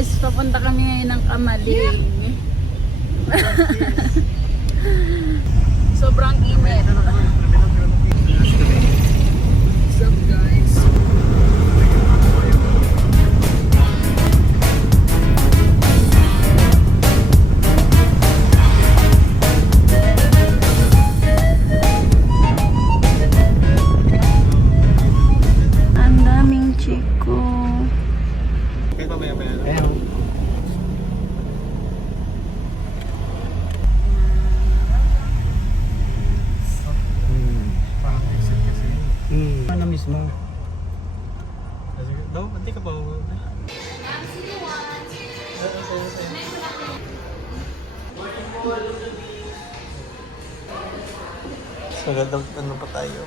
guys, papunta kami ngayon ng Kamaling. Sobrang init. What's up guys? Ang daming chiko. Kahit mamaya-maya lang. Ayaw. Parang exit kasi. Ano mismo? Kasi, daw, hindi ka pa. So, ganda ano pa tayo?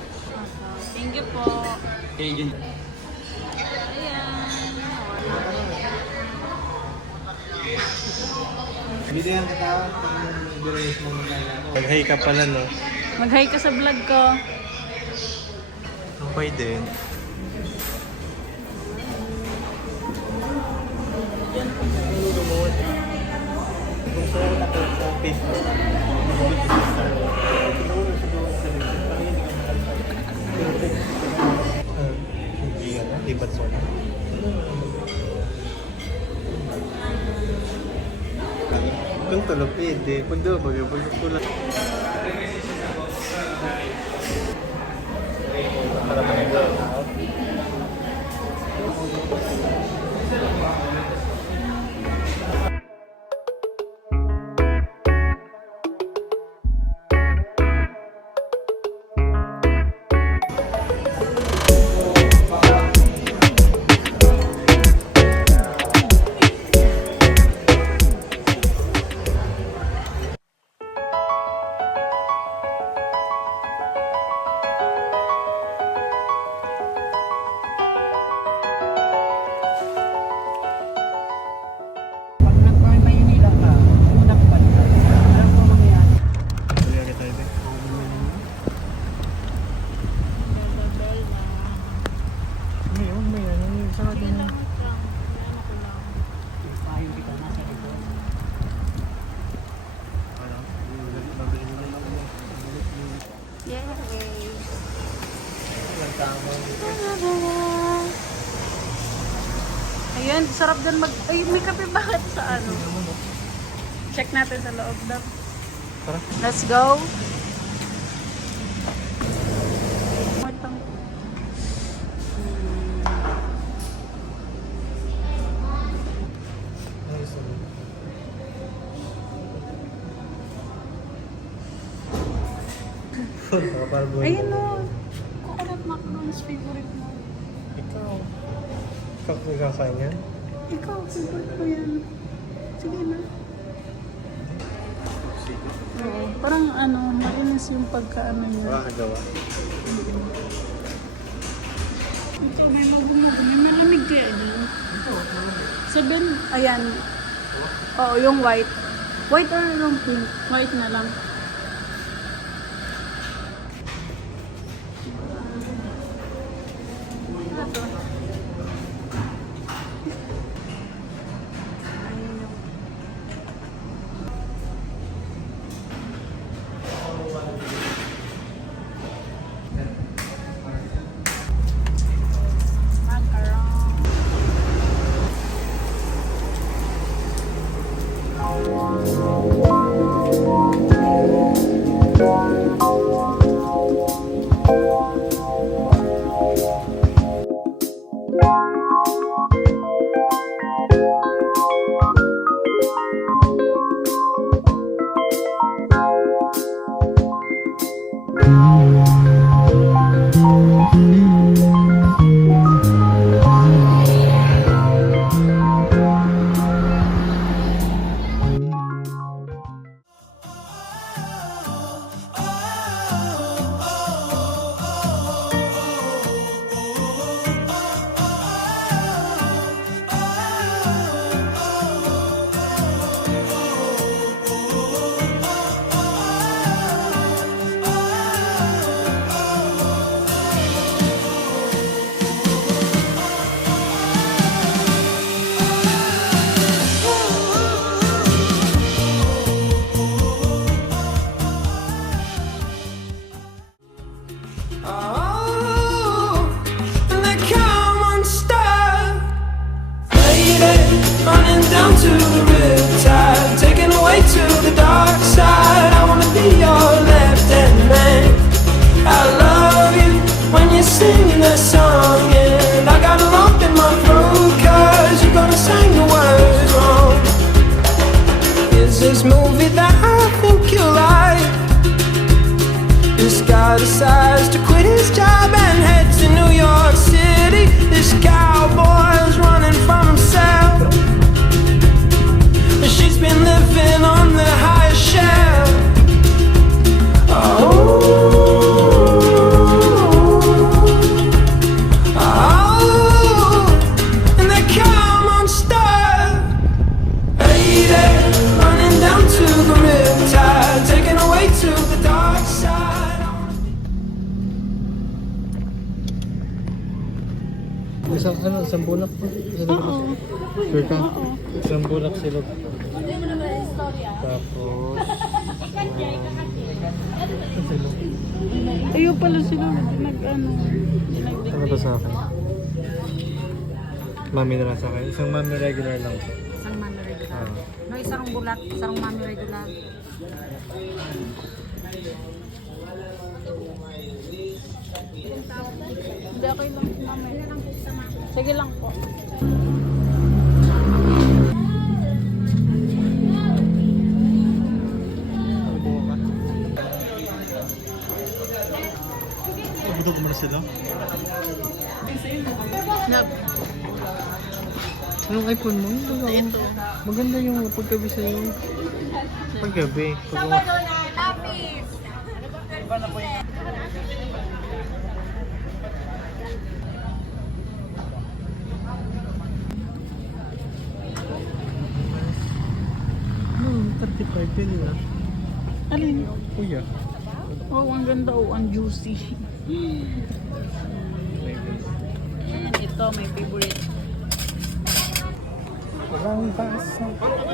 Thank you po. Agent. Ayan. Bigyan kita pang direct mo na. Mag-hi ka pala, no? Mag-hi ka sa vlog ko. Pwede. Kung saan ako sa Facebook, hindi ano, libat solo. Kung talo pwede, pag daw pag kulang. Pag nag-call Maynila ka, una ka pa nila. Alam ko mamaya. Payo kita nasa likod. Ayan, sarap din mag... Ay, may kape bakit sa ano? Check natin sa loob daw. Tara. Let's go. Ayun o. Coconut macarons, favorite mo. Ikaw. Ikaw nagkakain yan? Ikaw, favorite ko yan. Sige na. Oo, parang ano, marinis yung pagkaano niya. Makakagawa. Ito, may mabumago. May malamig kaya niya. Sabihin, ayan. Oo, yung white. White or yung pink? White na lang. Ito. Ayun yung... Macaron. Isang bulak po. Oo. Sure ka? Oo. Isang bulak silog. Tapos... silog. Ayaw pala sila. Nag-ano. Ano ba sa akin? Mami na lang sa akin. Isang mami regular lang. Isang mami regular. Ah. No, isang bulat, isang mami regular. Hindi, okay lang. Mamaya. Sige lang po. Budog mo na sila? Nap. Anong iPhone mo? Ito. Maganda yung paggabi sa'yo. Paggabi. No, 35 yun na. Alin? Kuya. Oh, ang ganda. Oh, ang juicy. Ito, my favorite. Walang taas.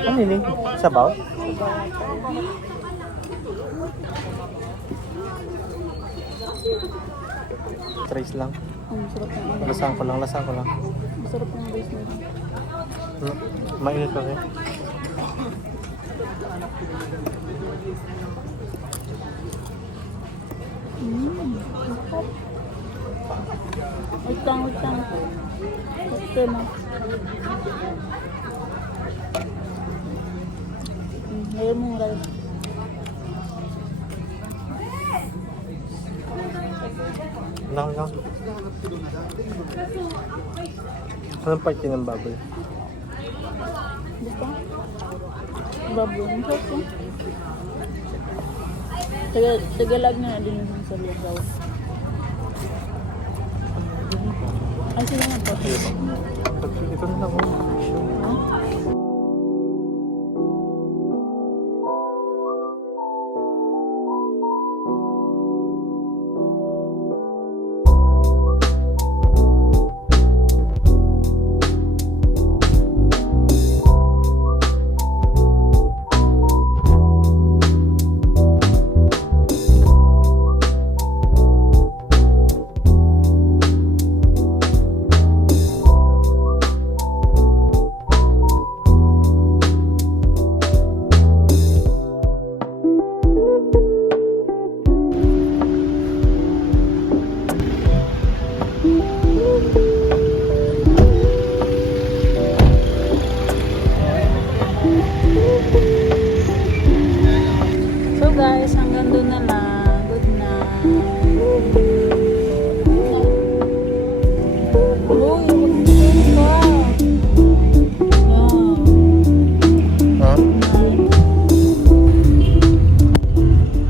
Ano yun? Sabaw? Trace lang. Ang sarap ng Lasang ko lang. masarap ng rice nila. Mainit kasi. Wait lang. Ito na. Ngayon mong rice. Lang. Anong part yun ng baboy? Basta? Baboy. Ang sarap ko. Tagalag na din yung sa lugaw. Ay, sila na po. Ito na lang. Huh?